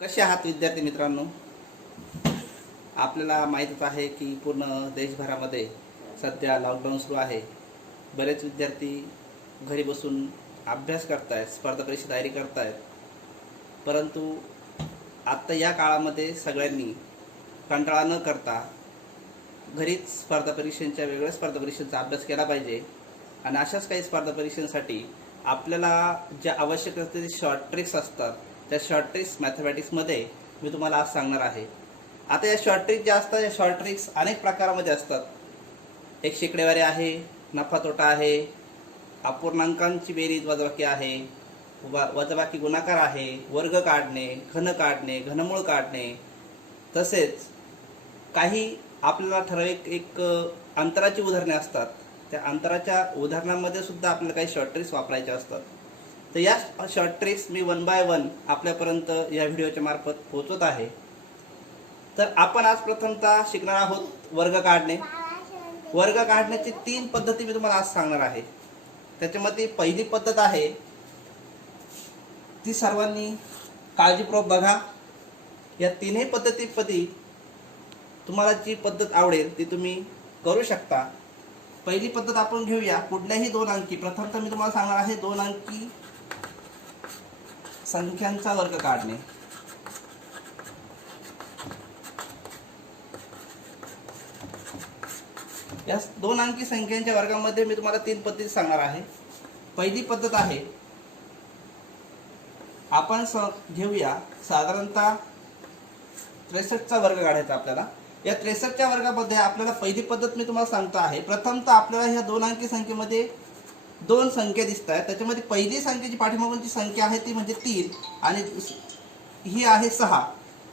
कसे आहात विद्यार्थी मित्रांनो? आपल्याला माहीतच आहे की पूर्ण देशभरामध्ये सध्या लॉकडाऊन सुरू आहे. बरेच विद्यार्थी घरी बसून अभ्यास करतायत, स्पर्धा परीक्षा तयारी करतायत. परंतु आत्ता या काळामध्ये सगळ्यांनी कंटाळा न करता घरीच वेगवेगळ्या स्पर्धा परीक्षांचा अभ्यास केला पाहिजे. आणि अशाच काही स्पर्धा परीक्षांसाठी आपल्याला ज्या आवश्यक असते शॉर्ट ट्रिक्स असतात, त्या शॉर्ट ट्रिक्स मॅथमॅटिक्समध्ये मी तुम्हाला आज सांगणार आहे. आता या शॉर्ट ट्रिक्स ज्या असतात, या शॉर्ट ट्रिक्स अनेक प्रकारामध्ये असतात. एक शेकडेवारी आहे, नफा तोटा आहे, अपूर्णांकांची बेरीज वजाबाकी आहे, वजाबाकी गुणाकार आहे, वर्ग काढणे, घनमूळ काढणे. तसेच काही आपल्याला ठराविक एक अंतराची उदाहरणे असतात. त्या अंतराच्या उदाहरणामध्ये सुद्धा आपल्याला काही शॉर्ट ट्रिक्स वापरायचे असतात. तर या शॉर्ट ट्रिक्स मी 1 बाय 1 आपल्यापर्यंत या व्हिडिओच्या मार्फत पोहोचवत आहे. तर आपण आज प्रथमतः शिकणार आहोत वर्ग काढणे. वर्ग काढण्याची 3 पद्धती मी तुम्हाला आज सांगणार आहे. त्याच्यामध्ये पहिली पद्धत आहे ती सर्वांनी काळजीपूर्वक बघा. या तीनही पद्धतीपैकी तुम्हाला जी पद्धत आवडेल ती तुम्ही करू शकता. पहिली पद्धत आपण घेऊया. कुठल्याही 2 अंकी, प्रथमतः मी तुम्हाला सांगणार आहे 2 अंकी संख्यांचा वर्ग काढणे. या 2 अंकी संख्यांच्या वर्गामध्ये मी तुम्हाला 3 पद्धती सांगणार आहे. पहिली पद्धत आहे, आपण घेऊया साधारणतः 63चा वर्ग काढायचा आपल्याला. या 63च्या वर्गामध्ये आपल्याला पहिली पद्धत मी तुम्हाला सांगतो आहे. प्रथमतः आपल्याला ह्या 2 अंकी संख्येमध्ये 2 संख्या दिसत आहेत. त्याच्यामध्ये पहिली संख्येची पाठीमागून जी संख्या आहे ती म्हणजे 3 आणि ही आहे 6.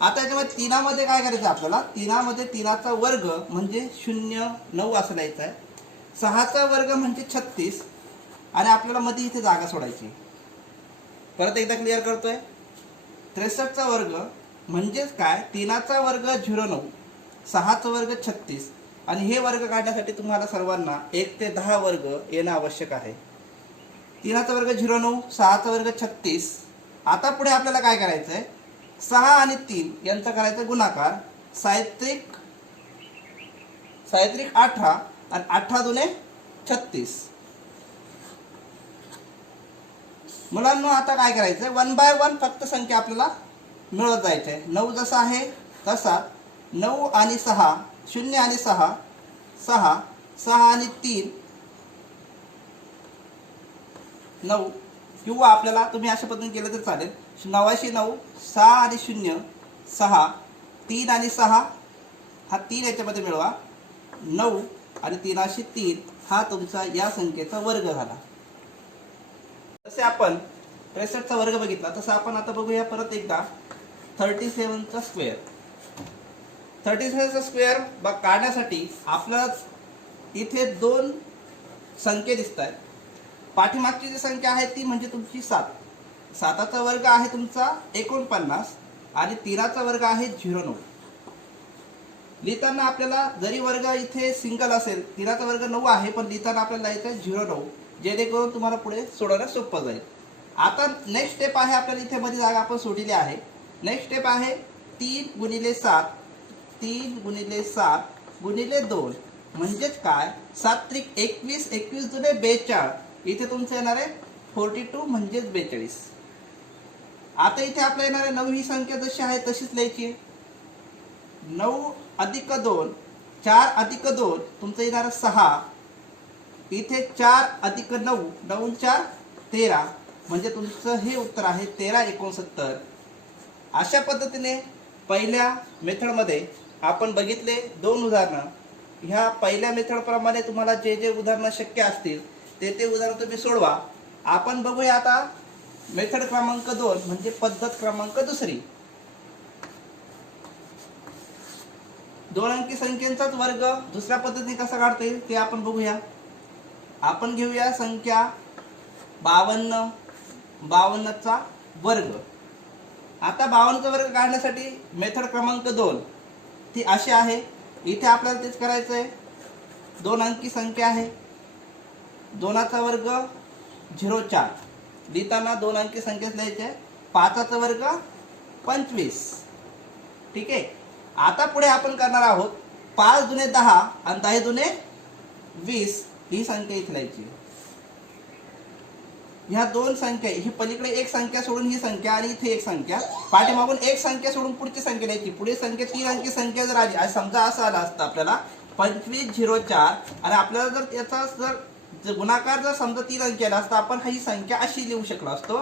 आता याच्यामध्ये 3मध्ये काय करायचं आपल्याला? 3मध्ये 3चा वर्ग म्हणजे 0, 9 असं लिहायचं आहे. 6चा वर्ग म्हणजे 36 आणि आपल्याला मध्ये इथे जागा सोडायची. परत एकदा क्लिअर करतोय. 63चा वर्ग म्हणजेच काय? 3चा वर्ग 09, 6चा वर्ग 36 आणि हे वर्ग काढण्यासाठी तुम्हाला सर्वांना 1 ते 10 वर्ग येणं आवश्यक आहे. 3चा वर्ग 09, 6चा वर्ग 36. आता पुढे आपल्याला काय करायचं आहे? 6 आणि 3 यांचा करायचा गुणाकार. साहित्रिक 18 आणि 18 दुने 36. मुलांना आता काय करायचं? 1 बाय 1 फक्त संख्या आपल्याला मिळवत जायचं आहे. 9 जसा आहे तसा 9 आणि 6, 0 आणि 6, 6, 6 आणि 3, 9. किंवा आपल्याला तुम्ही अशा पद्धतीने केलं तर चालेल. 9शी 9, 6 आणि 0, 6, 3 आणि 6 हा 3 याच्यामध्ये मिळवा. 9 आणि 3शी 3 हा तुमचा या संख्येचा वर्ग झाला. जसे आपण 63चा वर्ग बघितला तसं आपण आता बघूया परत एकदा 37चा स्क्वेअर. 37चा स्क्वेअर काढण्यासाठी आपल्याला इथे 2 संख्या दिसत आहेत. पाठीमागची जी संख्या आहे ती म्हणजे तुमची 7. 7चा वर्ग आहे तुमचा 49 आणि 3चा वर्ग आहे 09. लिहिताना आपल्याला जरी वर्ग इथे सिंगल असेल, 3चा वर्ग 9 आहे, पण लिहिताना आपल्याला लिहायचं आहे 09, जेणेकरून तुम्हाला पुढे सोडवण्यास सोपं जाईल. आता नेक्स्ट स्टेप आहे, आपल्याला इथे मध्ये जागा आपण सोडलेली आहे. नेक्स्ट स्टेप आहे 3 गुणिले 7, 3 गुणिले 7 गुणिले 2 म्हणजेच काय? 7 त्रिक 21, 21 दुने 42. इथे तुमचं येणार आहे 42 म्हणजेच 42. आता इथे आपल्याला येणार आहे 9 ही संख्या जशी आहे तशीच लिहायची. 9 अधिक 2, 4 अधिक 2 तुमचं येणार 6. इथे 4 अधिक 9, 9 4 13 म्हणजे तुमचं हे उत्तर आहे 1369. अशा पद्धतीने पहिल्या मेथडमध्ये आपण बघितले 2 उदाहरणं. ह्या पहिल्या मेथडप्रमाणे तुम्हाला जे जे उदाहरणं शक्य असतील ते उदाहरण तुम्ही सोडवा. आपण बघूया आता मेथड क्रमांक 2 म्हणजे पद्धत क्रमांक 2. 2 अंकी संख्येचाच वर्ग दुसऱ्या पद्धतीने कसा काढता येईल ते आपण बघूया. आपण घेऊया संख्या 52, 52चा वर्ग. आता 52चा वर्ग काढण्यासाठी मेथड क्रमांक 2 ती अशी आहे. इथे आपल्याला तेच करायचं आहे. 2 अंकी संख्या आहे, 2चा वर्ग 04. लिहिताना 2 अंकी संख्येच लिहायचे. 5चा वर्ग 25. ठीक आहे. आता पुढे आपण करणार आहोत 5 दुने 10 आणि 10 दुने 20 ही संख्या इथे लिहायची. ह्या दोन संख्या, ही पलीकडे एक संख्या सोडून ही संख्या आणि इथे एक संख्या, पाठीमागून एक संख्या सोडून पुढची संख्या लिहायची. पुढे संख्या 3 अंकी संख्या जर आली, आज समजा असं आला असतं आपल्याला 2504 आणि आपल्याला जर याचा जर गुणाकार जर समजा 3 अंकी आला असता, आपण ही संख्या अशी लिहू शकलो असतो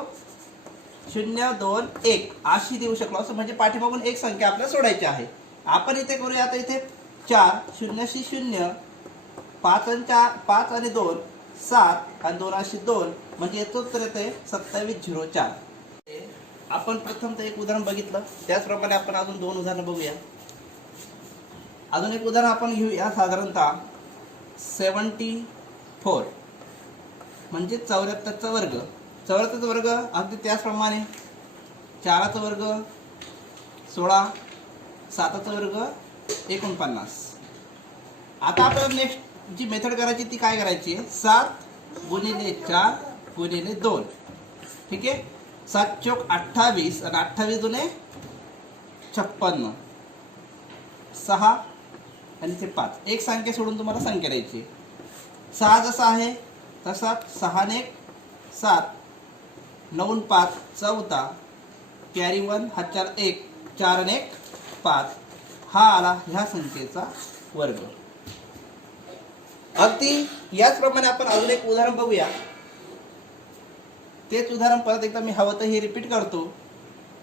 0 2 1 अशी लिहू शकलो असतो. म्हणजे पाठीमागून एक संख्या आपल्याला सोडायची आहे. आपण इथे करूया. आता इथे 4 0 0 5 आणि 2 7 आणि 2 2 म्हणजे याचं उत्तर येते 2704. आपण प्रथम एक उदाहरण बघितलं, त्याचप्रमाणे आपण अजून 2 उदाहरणं बघूया. अजून एक उदाहरण आपण घेऊया. साधारणतः 74 म्हणजे 74चा वर्ग. 74चा वर्ग अगदी त्याचप्रमाणे 4चा वर्ग 16, 7चा वर्ग 49. आता आपल्याला नेक्स्ट जी मेथड करायची ती काय करायची, 7 गुणिले 4 गुणिले 2. ठीक आहे. 7 चौक 28 आणि 28 दुने 56, 6 आणि ते 5. एक संख्या सोडून तुम्हाला संख्या द्यायची. 6 जसा आहे तसा 6 ने 1 7, 9 5 14, कॅरी 1 हा 4 1, 4 आणि 1 5. हा आला ह्या संख्येचा वर्ग. अगदी याचप्रमाणे आपण अजून एक उदाहरण बघूया. तेच उदाहरण परत एकदा मी हवं तर हे रिपीट करतो.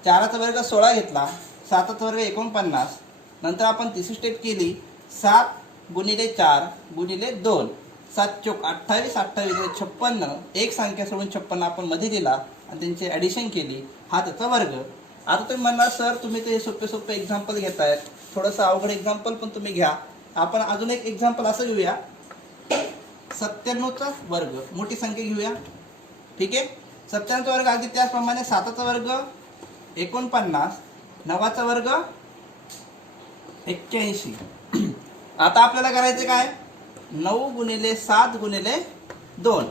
4चा वर्ग 16 घेतला, 7चा वर्ग 49. नंतर आपण तिसरी स्टेप केली, 7 गुणिले 4 गुणिले 2. 7 चौक 28, 28 56. एक संख्या सोडून 56 आपण मध्ये दिला आणि त्यांची ॲडिशन केली. हा त्याचा वर्ग. आता तुम्ही म्हणणार सर तुम्ही ते सोपे सोपे एक्झाम्पल घेतायत, थोडंसं अवघड एक्झाम्पल पण तुम्ही घ्या. आपण अजून एक एक्झाम्पल असं घेऊया. 97चा वर्ग मोठी संख्या घेऊया. ठीक आहे. 97चा वर्ग अगदी त्याचप्रमाणे 7चा वर्ग 49, 9चा वर्ग 81. आता आपल्याला करायचं काय, 9 गुणिले 7 गुणिले 2.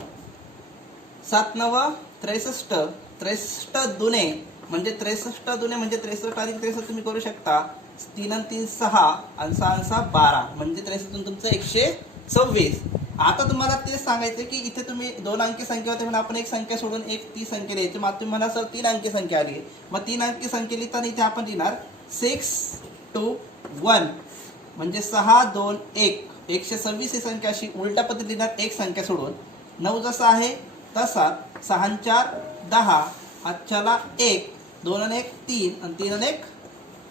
7 9 63, 63 दुने म्हणजे 63 दुने म्हणजे 63 आणि 63 तुम्ही करू शकता. 3 आणि 3 6 आणि 6 आणि 6 12 म्हणजे 63 तुमचं 126. आता तुम्हाला तेच सांगायचं की इथे तुम्ही 2 अंकी संख्या होते म्हणून आपण एक संख्या सोडून एक ती संख्या लिहायची. मग तुम्ही म्हणा सर 3 अंकी संख्या आली. मग 3 अंकी संख्या लिहिताना इथे आपण लिहिणार 6 2 1 म्हणजे 6 2 1. 126 ही संख्या अशी उलट्या पद्धतीने लिहिणार एक संख्या सोडून. 9 जसा आहे तसा 6 4 10, 5 1, 2 आणि 1 3 आणि 3 आणि 1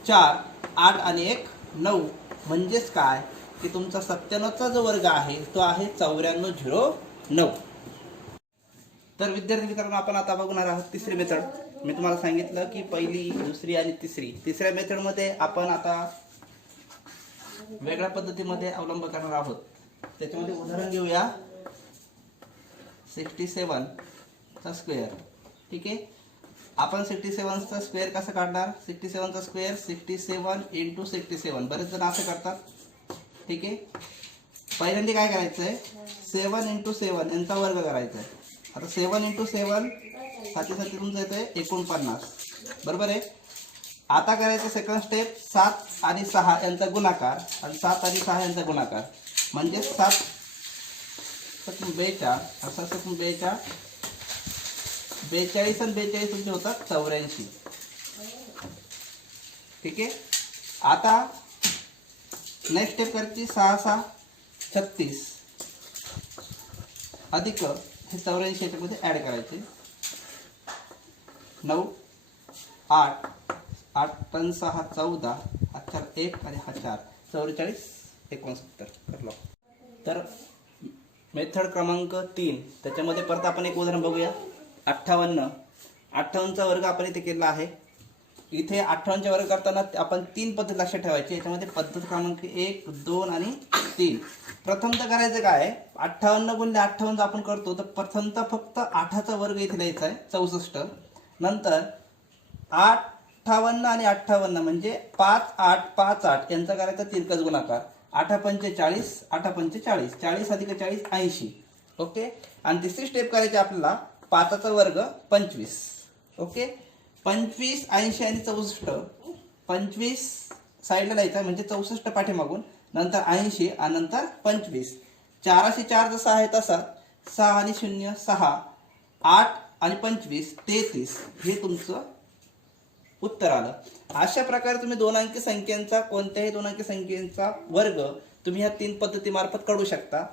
4, 8 आणि 1 9. म्हणजेच काय की तुमचा 97चा जो वर्ग आहे तो आहे 9409. तर विद्यार्थी मित्रांनो आपण आता बघणार आहोत तिसरी मेथड. मी तुम्हाला सांगितलं की पहिली, दुसरी आणि तिसरी. तिसऱ्या मेथडमध्ये आपण आता वेगळ्या पद्धतीमध्ये अवलंब करणार आहोत. त्याच्यामध्ये उदाहरण घेऊया 67चा स्क्वेअर. ठीक आहे. आपण 67चा स्क्वेअर कसं काढणार, 67चा स्क्वेअर 67 इंटू 67. बरेच जण असं करतात. ठीक आहे. पहिल्यांदा काय करायचं आहे, 7 इंटू 7 यांचा वर्ग करायचा आहे. आता 7 इंटू 7 साती तुमचं येतं 49. बरोबर आहे. आता करायचं सेकंड स्टेप, 7 आणि 6 यांचा गुणाकार आणि 7 आणि 6 यांचा गुणाकार म्हणजे 7 7 42, असा 7 42, 42 आणि 42 तुमचे होतात 84. ठीक आहे. आता नेक्स्ट स्टेप करायची 6 6 36 अधिक हे 84 याच्यामध्ये ॲड करायचे. 9 8 8 आणि 6 14, हा 4 1 आणि हा 4 44 69 करलो. तर मेथड क्रमांक 3 त्याच्यामध्ये परत आपण एक उदाहरण बघूया. 58चा वर्ग आपण इथे केला आहे. इथे 58चा वर्ग करताना आपण 3 पद्धत लक्षात ठेवायची. याच्यामध्ये पद्धत क्रमांक 1 2 आणि 3. प्रथम तर करायचं काय, 58 गुणिले 58 आपण करतो तर प्रथमतः फक्त 8चा वर्ग इथे लिहायचा आहे 64. नंतर 58 आणि 58 म्हणजे 5 8 5 8 यांचा करायचा तिरकस गुणाकार. 8 पंचे 40, 8 पंचे 40, 40 अधिक 40 80. ओके. आणि तिसरी स्टेप करायची आपल्याला 5चा वर्ग 25. ओके. 25, 80 आणि 64. 25 साईडला लिहायचा म्हणजे 64 पाठीमागून, नंतर 80 आणि नंतर 25. 4 जसा आहे तसा 6 आणि 0 6, 8 आणि 25 33 हे तुमचं उत्तर आलं. अशा प्रकारे तुम्ही दोन अंकी संख्यांचा, कोणत्याही दोन अंकी संख्येचा वर्ग तुम्ही ह्या 3 पद्धतीमार्फत काढू शकता.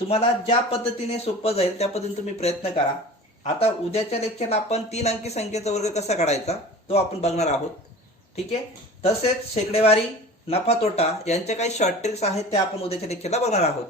तुम्हाला ज्या पद्धतीने सोपं जाईल त्या पद्धतीने तुम्ही प्रयत्न करा. आता उद्याच्या लेक्चरला आपण 3 अंकी संख्येचा वर्ग कसा काढायचा तो आपण बघणार आहोत. ठीक आहे. तसेच शेकडेवारी, नफा तोटा यांचे काही शॉर्ट ट्रिक्स आहेत ते आपण उद्याच्या लेक्चरला बघणार आहोत.